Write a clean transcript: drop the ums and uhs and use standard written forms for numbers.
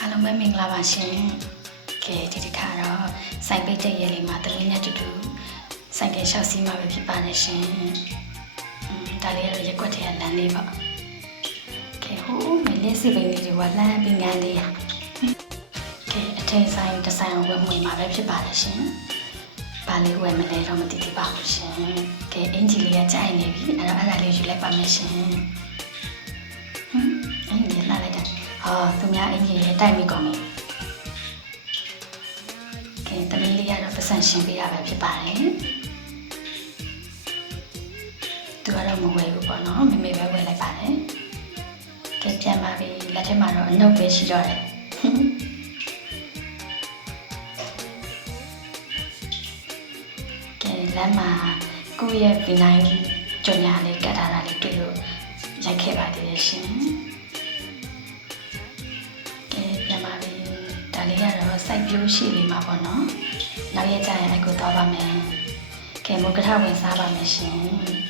အားလုံးပဲမင်္ဂလာပါရှင်။ကဲဒီတစ်ခါတော့စိုင်ပိတ်တဲ့ရဲလေးမှာတမီးနဲ့တူတူစိုင်ကယ်လျှောက်စီးမှာပဲဖြစ်ပါတယ်ရှင်။ဒါလေးကတော့ရက်ွက်ထဲကလမ်းလေးပေါ့။ကဲဟိုးမလေးစီပိန်လေးတွေကလမ်းပြီးငန်းလေးရ။ကဲအထင်းဆိုင်တစ်ဆိုင်ဝယ်မွေမှာပဲဖြစ်ပါတယ်ရှင်။ဘာလေးဝယ်မလဲတော့မသိသေးပါဘူးရှင်။ကဲအင်ဂျီလေးကကြိုက်နေပြီ။အဲ့ဒါလေးယူလိုက်ပါမယ်ရှင်။အင်ဂျီလာလိုက်တာသူများအင်ဂျင်ရဲ့တိုက်မိကုန်ပြီ။ကဲတမီးလေးကတော့ပတ်စံရှင်းပေးရပဲဖြစ်ပါတယ်။သူကတော့မဝယ်ဘူးပေါ့နော်။မေမေပဲဝယ်လိုက်ပါတယ်။ကဲပြန်ပါပြီ။လက်ထဲမှာတော့အနုပ်ပဲရှိတော့တယ်။ကဲလမ်းမှာကိုယ့်ရဲ့ဗီနိုင်းကြော်ညာလေးကတ်ထားတာလေးတွေ့လို့ရိုက်ခဲ့ပါသေးတယ်ရှင်။ဒါလေးကတော့စိုက်ပျိုးရှိလေးမှာပေါ့နော်။နောက်ရက်ကျရင်အဲ့ကိုသွားပါမယ်။ကဲမုတ်ကထဝင်စားပါမယ်ရှင်။